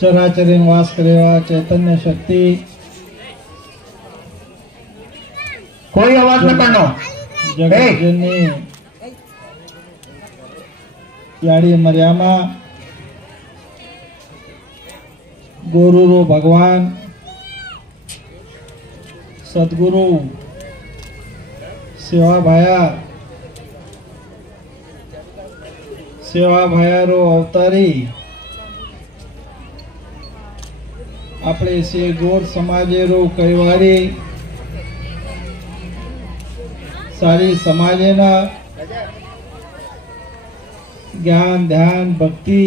चराचरी वास करेवा चैतन्य शक्ति कोई आवाज न करना जगत जननी याड़ी मर्यामा गुरु भगवान सद्गुरु सेवा भाया रो अवतारी अपने से गोर समाजे रो कैवारी सारी समाजे ना ज्ञान ध्यान भक्ति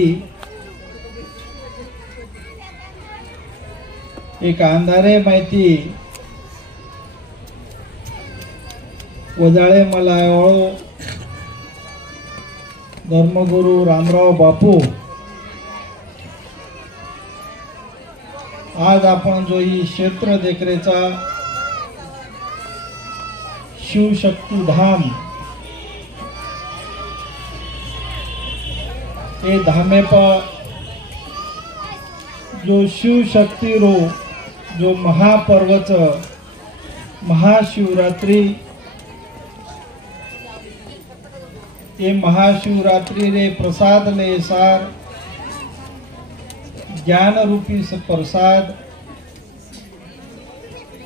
एक अंधारे माहिती वजाळे मलायो धर्मगुरु रामराव बापू आज आपण जो ही क्षेत्र देखरेचा शिवशक्ती धाम ये धामे पर जो शिवशक्ति रो जो महापर्वच महाशिवरात्रि ये महाशिवरात्रि रे प्रसाद ले सार ज्ञान रूपी प्रसाद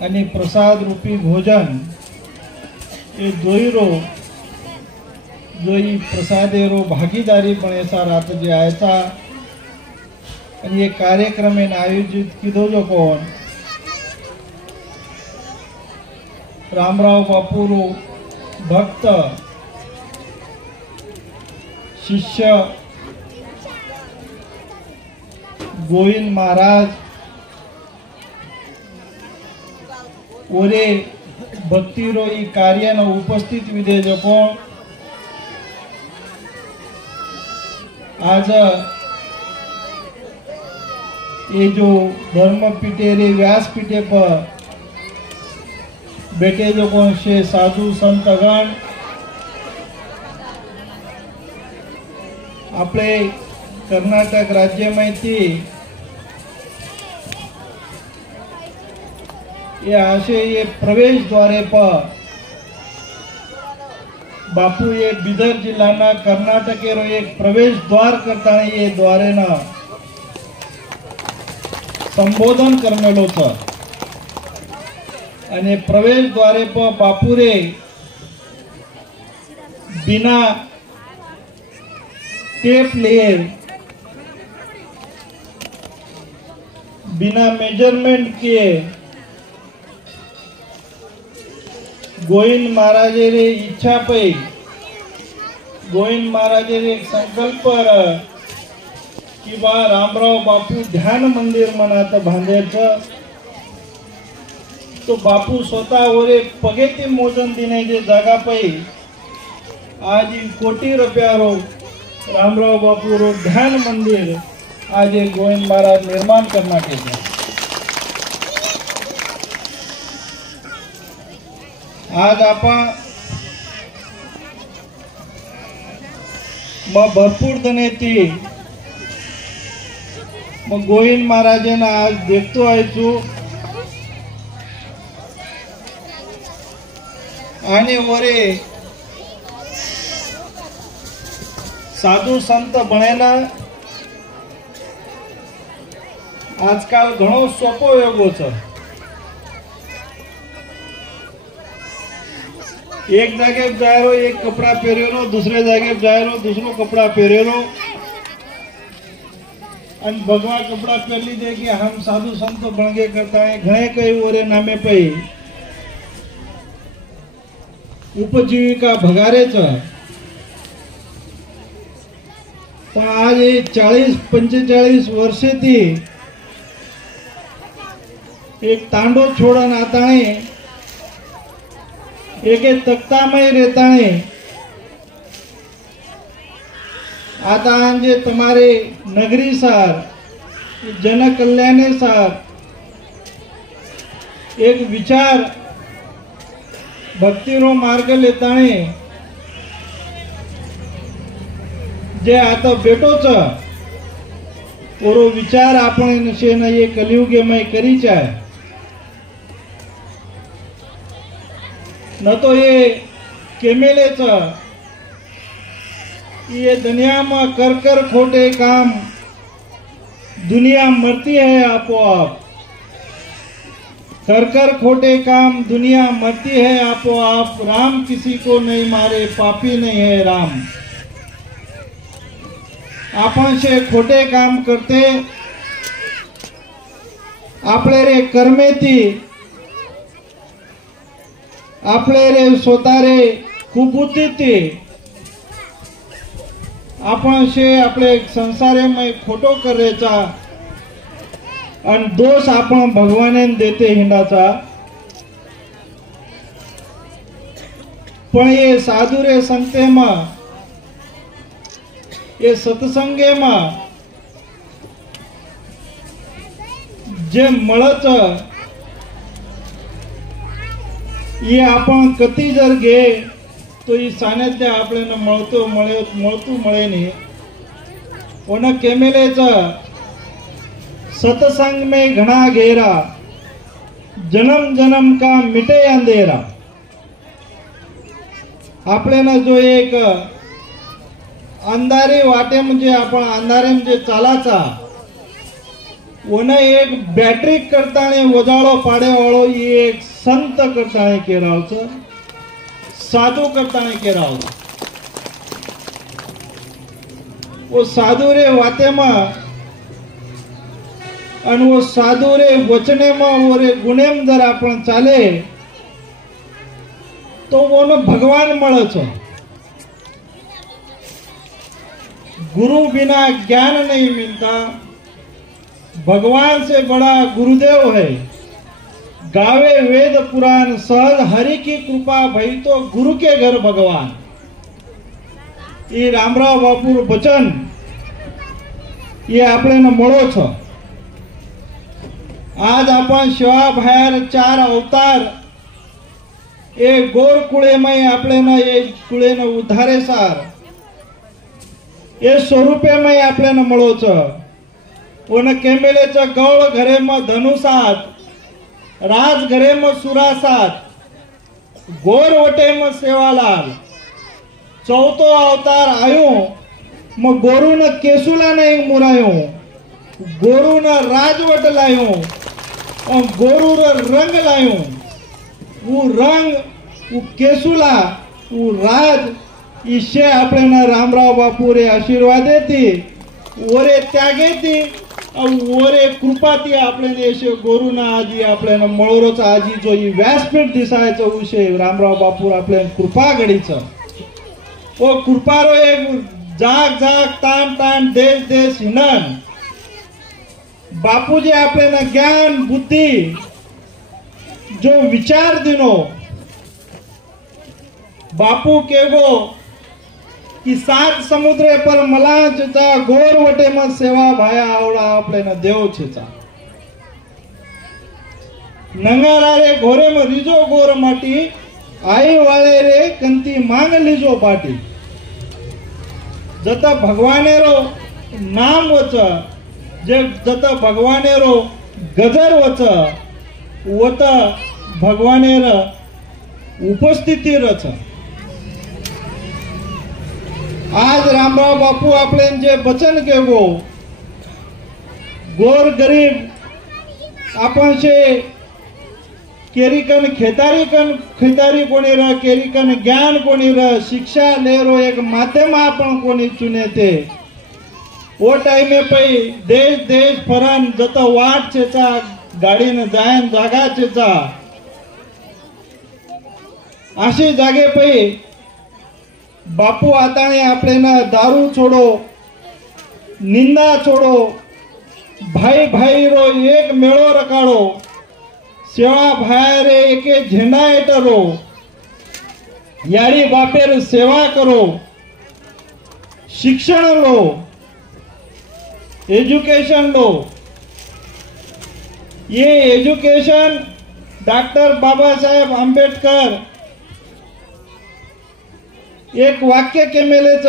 आणि प्रसाद रूपी भोजन ये दोईरो जोई प्रसादेरो भागीदारी बनेसा रात जे आयचा आणि ये कार्यक्रम आयोजित किदो जो कोण रामराव बापूरो भक्त शिष्य गोविंद महाराज ओरे भक्तिरो ई कार्य न उपस्थित विदे जो कोण आज ये जो धर्मपीठे रे व्यासपीठे पर बेटे जो कौन से साधु संतगण अपने कर्नाटक राज्य में थी ये आशे ये प्रवेश द्वारे पर बापू ये बिदर जिल्हा ना कर्नाटक रो एक प्रवेश द्वार करता ये द्वारे ना संबोधन करनेलो था आणि प्रवेश द्वारे पर बापूरे बिना टेप लिए बिना मेजरमेंट किए गोविंद महाराजे रे इच्छा पे गोविंद महाराजे रे संकल्प कि बा रामराव बापू ध्यान मंदिर मनात बांधायचं तो बापू स्वतः ओरे पगेती मोजन दिने जे जागा पे आज कोटी रुपया रो रामराव बापू रो ध्यान मंदिर आज गोविंद महाराज निर्माण करना के आज आपण मग भरपूर जण ती मग गोविंद महाराजांना आज देखतो आहे तू आणि वरे साधू संत बनेना आजकाल घणो सोपो योगो छ एक जागे जायरो एक कपड़ा पहरेलो दूसरे जागे जायरो दूसरो कपड़ा पहरेलो आणि भगवा कपड़ा पहन लीजिए कि हम साधु संत बनगे करता है घणे कई ओरे नामे पे उपजीविका भगारेच पण आज 40-45 वर्षे थी एक तांडो छोड़न आता है एक तख्ता में रहता है आता जे तुम्हारे नगरी सार जन कल्याणे सार एक विचार भक्तिरो मार्ग लेता है जे आता बेटोच ओरो विचार आपण शेन ये कलियुगे में करी चाहे न तो ये केमेले ये दुनिया में कर कर खोटे काम दुनिया मरती है आपो आप कर कर खोटे काम दुनिया मरती है आपो आप राम किसी को नहीं मारे पापी नहीं है राम आपण शे खोटे काम करते आपले रे कर्मेती आपले रे स्वतःरे कुबुद्धीती आपण शे आपले संसारेमध्ये खोटो करायचा आणि दोष आपण भगवाने देते हिंडाचा पण ये साधुरे संगते में ये सत्संगे में जे मळच ये आपण कती जर गे तो ये सानिध्य आपल्याला मळतू मळे नाही ओन केमेलेच सत्संग में घना घेरा जन्म जन्म का मिटे अंधेरा आपल्याला जो एक अंधारी वाटे म्हणजे आपण अंधारे म्हणजे चालाचा ओन एक बॅटरी करताने वजाळो पाडे वाळो एक संत करताने केरावचं साधु करताने केरावचं वो साधु रे वाते में और वो साधु रे वचने में वो रे गुणे में जर आपण चाले तो वो न भगवान मळे छे गुरु बिना ज्ञान नहीं मिलता भगवान से बड़ा गुरुदेव है गावे वेद पुराण सहज हरि की कृपा भई तो गुरु के घर भगवान ये रामराव बापू बचन ये आपल्याला मळो छो आज आपण शिवा बाहेर 4 अवतार ए गोर कुळे में आपल्याला ये कुळे न उद्धारे सार ये स्वरूपे में आपल्याला मळो छो ओन केमेलेचा गौळ घरे में धनुसात राज घरे में सुरासात गोर वटे में सेवालाल चौथो अवतार आयो म गोरु न केसुला नहीं मुरायो गोरु न राजवट लायो और गोरु र रंग लायो वो रंग वो केसुला वो राज ईशे आपल्याला रामराव बापू रे आशीर्वाद देती ओरे त्यागेती और ओरे कृपाती आपल्याला येशे गोरुना आजी आपल्याला मळोरोच आजी जो ही व्यासपीठ दिसायचं विषय रामराव बापू आपल्याला कृपा घडीचं ओ कृपारो एक जाग जाग तान तान देश देश हिनन बापूजी आपल्याला ज्ञान बुद्धी जो विचार दिनो बापू केगो कि 7 समुद्रे पर मलांचचा गोर वटे में सेवा भाया आवड़ा आपल्याला देव छेचा नंगारा रे घोरे में रिजो गोर माटी आई वाले रे कंती मांग लीजो पाटी जता भगवानेरो नाम वच जे जता भगवानेरो गजर वच वता भगवानेर उपस्थिती रच आज रामराव बापू आपले जे बचन केवो गोर गरीब आपण शे केरिकन खेतारी कोणी र केरिकन ज्ञान कोणी र शिक्षा लेरो एक माध्यम आपण कोणी चुने ते वो टाइमे पई देश देश फरन जत वाट छेचा गाडीने जायन जागा छेचा अशी जागे पई बापू आताने आपल्याला दारू छोडो निंदा छोडो भाई भाई रो एक मेळो रकाडो सेवा भायर एके झेंडा हेठरो यारी बापेर सेवा करो शिक्षण लो एजुकेशन लो ये एजुकेशन डॉक्टर बाबा साहेब आंबेडकर एक वाक्य केमेलेच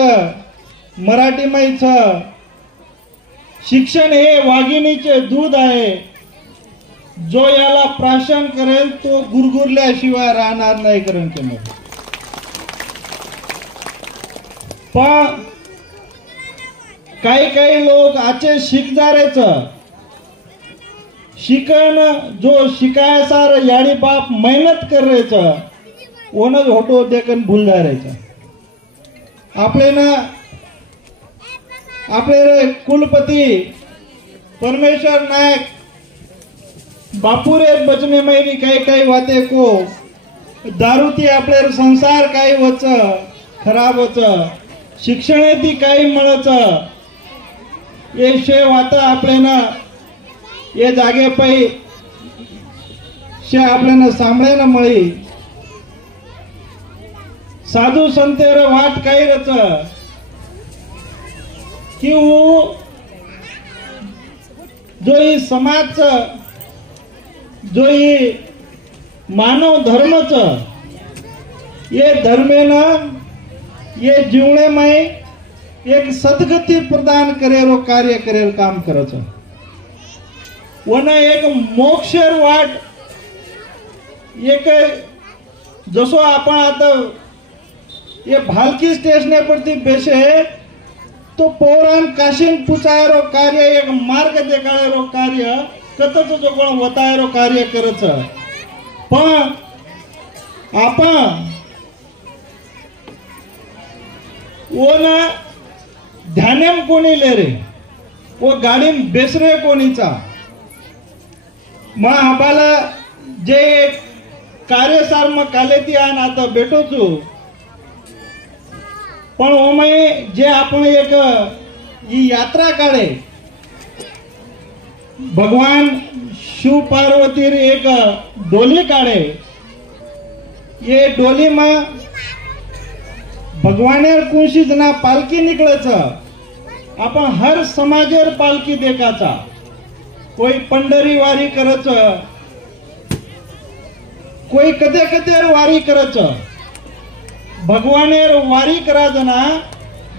मराठी में छ शिक्षण हे वाघिणीचे दूध आहे, जो याला प्राशन करेल तो गुरगुरल्याशिवाय राहणार नाही करंजीमध्ये. पण काही काही लोक आचे शिकदारेच शिकन जो शिकायसार याडी बाप मेहनत करायच ओनच होतो देखन भूलदारायचा. आपले ना आपले कुलपती परमेश्वर नायक बापूरे बचने मैनी काही काही वाते को दारूती आपले संसार काही वच खराब वच शिक्षणेती काही मिळच ये शे वाता आपले ना ये जागे पै शे आपले ना सांभळे ना मळी साधू संतेर वाट काही रच कि जो ही समाज जो ही मानव धर्मच ये धर्मेना ये जीवने में एक सदगती प्रदान करेरो कार्य करेल काम करच वना एक मोक्षर वाट एक जसो आपण आता ये भालकी स्टेशन परती बेसे तो पौराण काशीन पुचायरो कार्य एक मार्ग देखाडेरो कार्य कतच जो कोण वतायरो कार्य करच. पण आपण ओना ध्यानेम कोणी ले रे वो गाडीम बेसरे कोणीचा मग आम्हाला जे कार्यसार मग कालेती आन आता भेटो छू. पण ओमय जे आपण एक ही यात्रा काढे भगवान शिव पार्वती एक डोली काढे ये डोली में भगवानेर कुंशी जना पालकी निकळच आपण हर समाजेर पालकी देखाचा. कोई पंढरी वारी करच कोई कदे कदे वारी करच भगवानेर वारी करा जना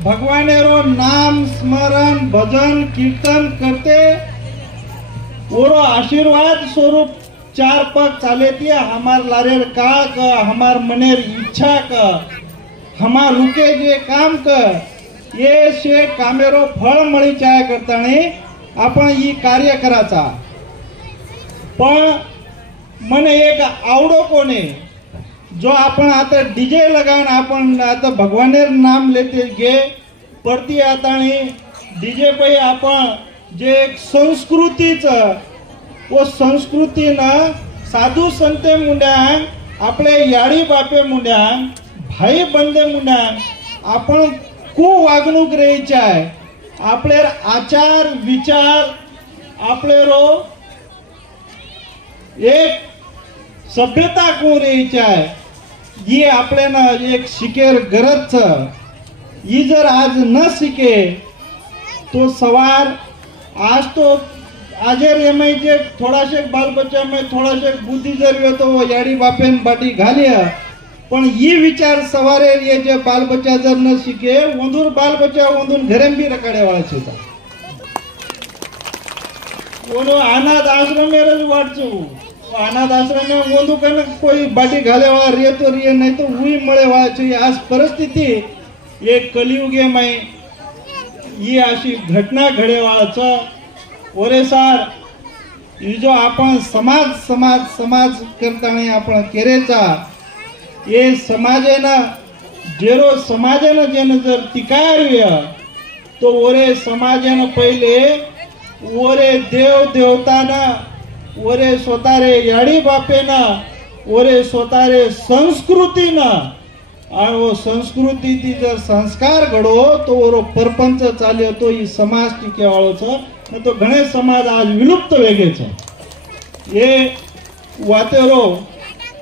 भगवानेरो नाम स्मरण भजन कीर्तन करते ओरो आशीर्वाद स्वरूप चार पग चाले दिया हमार लारेर का हमार मनेर इच्छा का हमार रुके जे काम कर ये शे कामेरो फळ मळी चाय करतानी आपण ही कार्य कराचा. पण मने एक आवडो कोणे जो आपण आता डीजे लगान आपण आता भगवानेर नाम लेते गे परती आता डीजे पे आपण जे एक संस्कृतीच वो संस्कृती ना साधू संते मुंड्या आपले याडी बापे मुंड्या भाई बंदे मुंड्या आपण कु वागणूक रेची आहे आपले आचार विचार आपले रो एक सभ्यता को रेची आहे ये आपले ना एक शिकेर गरज ये जर आज न सीखे तो सवार आज तो आजेर एम जे थोड़ा से बाल बच्चा में थोड़ा से बुद्धि जर तो वो याडी बापेन बाटी घालिया. पण ये विचार सवारे ये जे बाल बच्चा जर न सीखे वंदूर बाल बच्चा वंदून घरेम भी रखाड़े वाला छेता वो अनाथ आश्रम में वाटचू अनाथ आश्रम में वंदू कन कोई बाटी घाले वाला रे तो रे नहीं तो वही मळे वाला छे. आज परिस्थिती ये कलियुगे में ये अशी घटना घडे वाला ओरे सार ये जो आपण समाज समाज समाज करताना आपण केरेचा ये समाजेना जेरो समाजेना जेने जर तिकार्य तो ओरे समाजेना पहिले ओरे देव देवताना ओरे स्वतारे याडी बापेना ओरे स्वतारे संस्कृतीना आणि वो संस्कृती ती जर संस्कार घडो तो ओरो परपंच चाल्यो तो ही समाज टिके वाळो छ न तो घणे समाज आज विलुप्त वेगे छ. ये वातेरो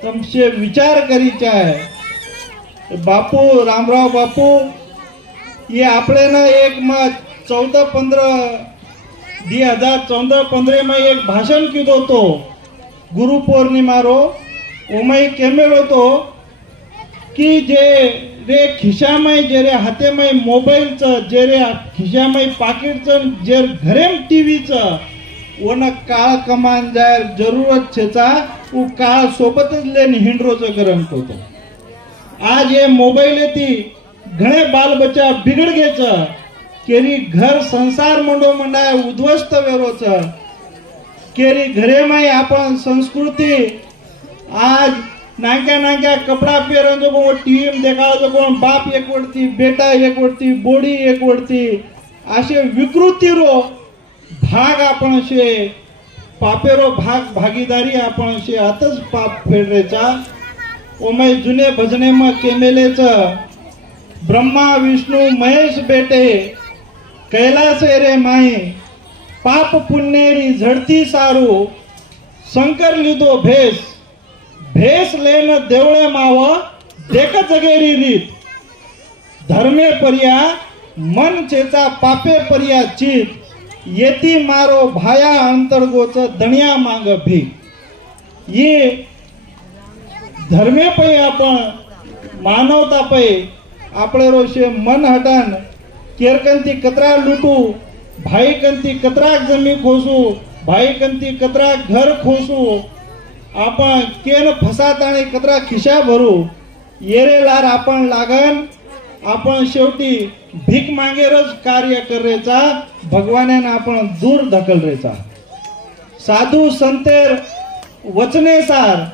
तमसे विचार करीचा है बापू रामराव बापू ये आपले ना एक 2014-15 में एक भाषण कीधो तो गुरु पौर्णिमा रो ओमय केमेलो तो की जे रे खिशामय जे रे हातेमय मोबाईलचं जे रे खिशामय पाकिटचं जे घरेम टीव्हीचं वन काळ कमान जाय जरूरत छेचा वो काळ सोबतच लेन हिंडरोचं गरम होतो। आज ये मोबाईल येती घणे बाल बच्चा बिगड़ गेच केरी घर संसार मंडो मंडाय उद्ध्वस्त वेरोच केरी घरे में आपण संस्कृती आज नाक्या नाक्या कपड़ा पहरन जो को टीवी में देखा जो को बाप एक वरती बेटा एक वरती बोडी एक वरती असे विकृती रो भाग आपण शे पापेरो भाग भागीदारी आपण शे आतच पाप फेडरेचा ओमय जुने भजने में केमेलेच ब्रह्मा विष्णु महेश बेटे कैलास रे माई पाप पुण्यरी झडती सारू शंकर लिदो भेस भेस लेन देवळे माव देख जगेरी रीत धर्मे पर्या मन चेचा पापे पर्या चित येती मारो भाया अंतर्गोच दणिया मांग भी ये धर्मे पे आपण मानवता पे आपले रोशे मन हटन केरकंती कतरा लुटू भाई कंती कतरा जमी खोसू भाई कंती कतरा घर खोसू आपण केन फसात आणि कतरा खिशा भरू येरेलार आपण लागन आपण शेवटी भीक मागेरच कार्य करायचा भगवानाने आपण दूर ढकलरेचा साधू संतेर वचनेसार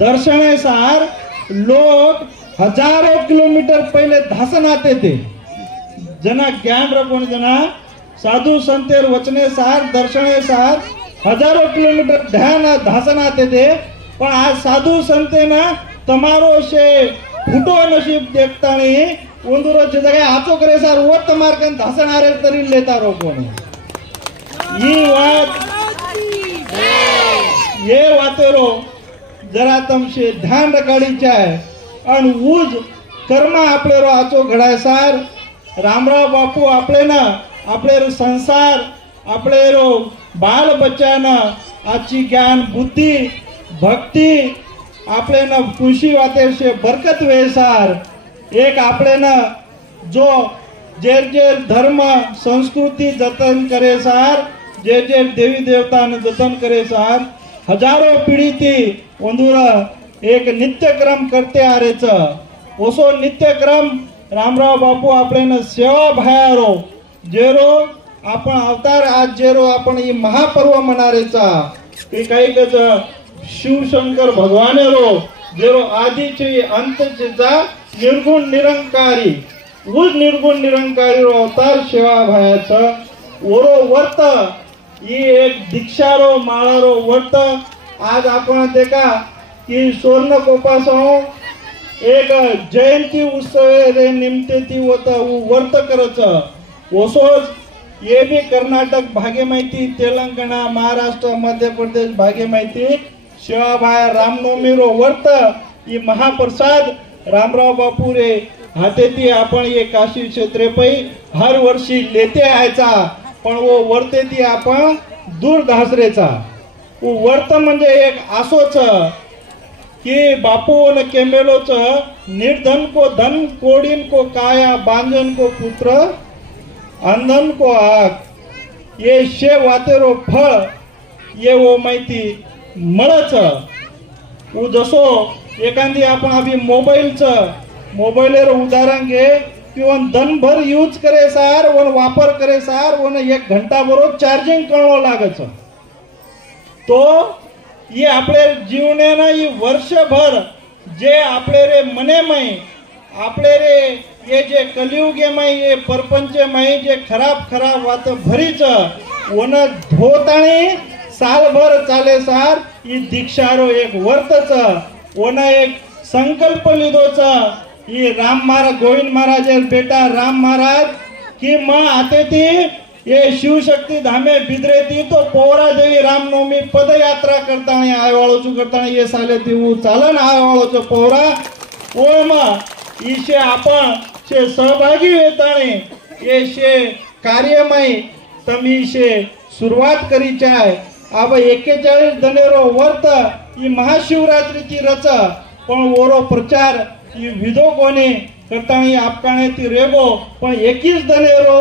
दर्शनेसार लोक हजारों किलोमीटर पहले धासन आते थे जना ज्ञान रखोन जना साधु संतेर वचने सार दर्शने सार हजारों किलोमीटर ध्यान धासन आते थे पण आज साधु संते ना तमारो शे फुटो नशीब देखता नहीं उंदुरो चे जगह आचो करे सार वो तमार कन धासन आरे तरी लेता रो कोणी ये वातेरो जरा तमशे ध्यान रखाड़ी चाहे आणि ऊज कर्म आपले रो आचो घडाय सार रामराव बापू आपले ना आपले रो संसार आपले रो बाल बच्चा ना आची ज्ञान बुद्धी भक्ती आपले ना खुशी वाते से बरकत वेसार एक आपले ना जो जेर जेर धर्म संस्कृती जतन करे सार जेर जेर देवी देवता ने जतन करे सार हजारों पीढ़ी थी ओंदुरा एक नित्यक्रम करते आ रेच ओसो नित्यक्रम रामराव बापू आपले न सेवा भायारो जेरो आपण अवतार आज जेरो आपण ही महापर्व मनारेचा ते काही कच शिवशंकर भगवाने रो जेरो आदीचे अंतचेचा निर्गुण निरंकारी उज निर्गुण निरंकारी रो अवतार सेवा भायाचा ओरो वर्त ही एक दीक्षारो माळारो वर्त आज आपण देखा कि स्वर्ण कोपासो एक जयंती उत्सव रे निमित्त ती होता वर्त करच ओसोज ये भी कर्नाटक भागे माहिती तेलंगणा महाराष्ट्र मध्य प्रदेश भागे माहिती शिवाभाई रामनवमी रो वर्त ये महाप्रसाद रामराव बापू रे हाते ती आपण ये काशी क्षेत्रे पै हर वर्षी लेते आयचा पण वो वर्ते ती आपण दूर घासरेचा वो वर्त म्हणजे एक आसोच कि बापू न केमेलोच निर्धन को धन कोडीन को काया बांजन को पुत्र अंधन को आग ये शे वातेरो फळ ये वो माहिती मळच वो जसो एखादी आपण अभी मोबाईलर उदाहरण घे किंवा दनभर यूज करे सार वन वापर करे सार वन 1 घंटा बरोबर चार्जिंग करणो लागच तो ये आपले जीवने ना ये वर्षभर जे आपले रे मने में आपले रे ये जे कलियुगे में ये परपंचे में जे खराब बात भरीच वन धोताणी सालभर चाले सार ये दीक्षारो एक वर्तच वन एक संकल्प लिदोच ये राम महाराज गोविंद महाराज बेटा राम महाराज की माँ आते थी ये शिव शक्ति धामे बिदरे थी तो पोरा देवी रामनवमी पद यात्रा करता नहीं आय वालों चु करता नहीं ये साले थी वो चालन आय वालों चु पोरा वो माँ इसे आपण से सहभागी होता नहीं ये से कार्य में तमी से सुरुवात करी चाहे अब 41 दनेरो वर्त ये महाशिवरात्री ती रच पण ओरो प्रचार की विधो कोणी करताणी आपकाणे ती रेगो पण 21 दनेरो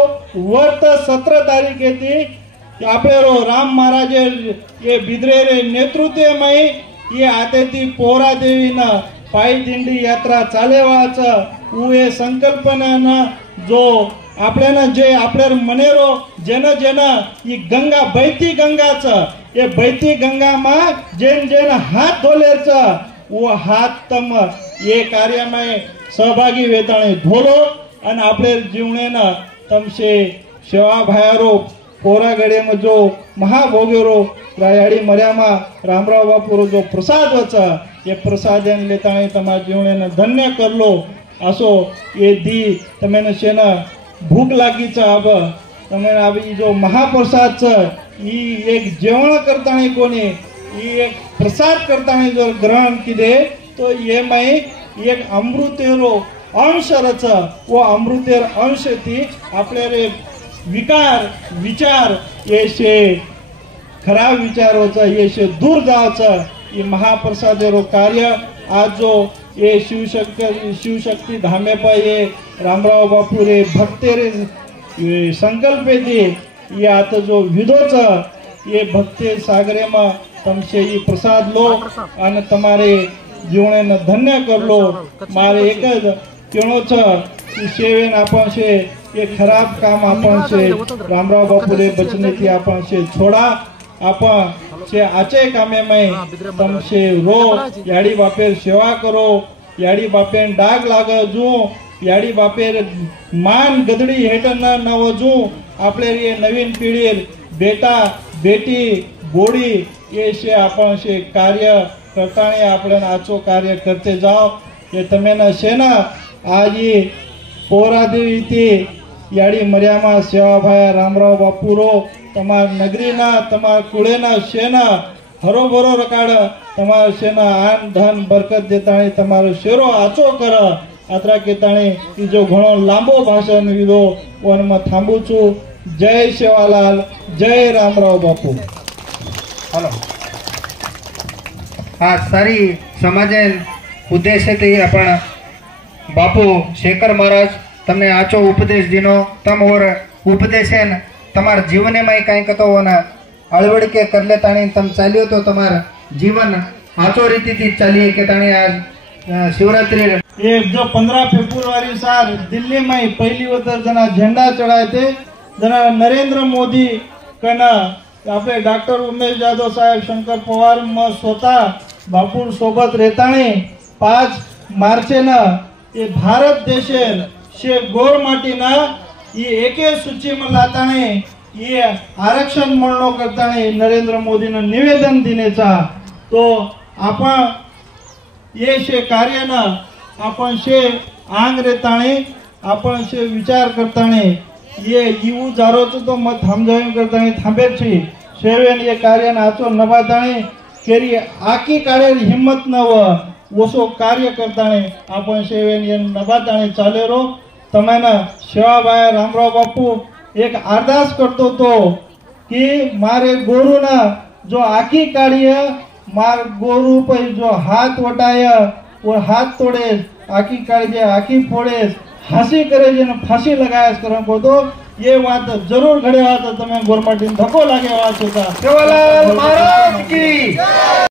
वर्त 17 तारीख येती आपलेरो राम महाराज ये बिद्रे रे नेतृत्व में ये आते ती पोहरा देवी ना पायी दिंडी यात्रा चालेवाच उहे संकल्पना ना जो आपल्याला जे आपल्या मनेरो जन जन ही गंगा बैती गंगाच ये बैती गंगा मा जेन जेन हाथ धोलेच वो हाथ तम ये कार्य में सहभागी वेताणे धोलो आणि आपले जीवनेना तमसे सेवा भायारो पोरा गडे में जो महाभोगेरो रायाडी मर्यामा रामराव बापूरो जो प्रसाद वचा ये प्रसादन लेताणे तमा जीवनेना धन्य करलो असो ये दी तमेने शेना भूक लागीचा अब तमे आबी जो महाप्रसाद छ ई एक जेवण करताणी कोणी ई एक प्रसाद करताणी जर ग्रहण किदे तो ये मै एक अमृतेरो अंश रच वो अमृतेर अंश थी आपले रे विकार विचार येशे खराब विचारोचा येशे दूर जावचा ये महाप्रसादेरो कार्य आज जो ये शिवशक्ती धामे पर ये रामराव बापू रे भक्ते रे संकल्पे दे ये आता जो विधोच ये भक्ते सागरे में तमसे ये प्रसाद लो आणि तमारे जीवने धन्य कर लो मारे एक केणो छ की सेवेन आपण से ये खराब काम आपण से रामराव बापू रे बचने थी आपण से छोड़ा आपण से आचे कामे में तमसे रो याडी बापेर सेवा करो याडी बापेन डाग लाग जू याडी बापेर मान गदड़ी हेटना नव जू आपले ये नवीन पीढ़ी बेटा बेटी गोड़ी ये से आपण से कार्य करताने आपल्याला आचो कार्य करते जाओ ये तमेना सेना आज ये पोरा देवी थी याडी मर्यामा सेवा भाया रामराव बापूरो तमार नगरीना तमार कुळेना सेना हरोभरो रकाड तमार सेना आन धन बरकत देताणी तमारो शेरो आचो कर आत्रा केताणी की जो घणो लांबो भाषण विधो वनमा थांबू छू जय सेवालाल जय रामराव बापू हॅलो हा सारी समाजन उद्देश्यથી आपण बापू शेखर महाराज तमने आचो उपदेश दिनो तम और उपदेशन तमार जीवने में कहीं कतो ना अळवड़ के करले ताणी तम चालियो तो तमार जीवन आचो रीति थी चालिए के ताणी आज शिवरात्रि ये जो 15 फेब्रुआरी साल दिल्ली में पहली वतर जना झंडा चढ़ाए थे जना नरेंद्र मोदी कना आपले डॉक्टर उमेश यादव साहेब शंकर पवार म स्वतः बापूर सोबत रेताणे 5 मार्चे ना ये भारत देशेर शे गोर माटीना ये एके सूची में लाताणे ये आरक्षण म्हणणो करताणे नरेंद्र मोदीने निवेदन दिनेचा तो आपण ये शे कार्यना आपण शे आंग रेताणे आपण शे विचार करताणे ये युव जारोच तो मत समजावून करताणे थांबे छी शेवेन ये कार्य आचो नभाताणे केरी आकी काढे हिम्मत नव वसो कार्य करताणे आपण शेवेन ये नभाताणे चालेरो तमाना सेवाभाई रामराव बापू एक अरदास करतो तो कि मारे गोरू ना जो आखी काढ़िए मार गोरू पे जो हाथ वटाय वो हाथ तोड़े आखी काढ़िए आखी फोड़े हंसी करे जे फांसी लगाया करम को तो ये बात जरूर घड़े बात तमें गोरमाटी धक्को लागे बात होता सेवालाल महाराज की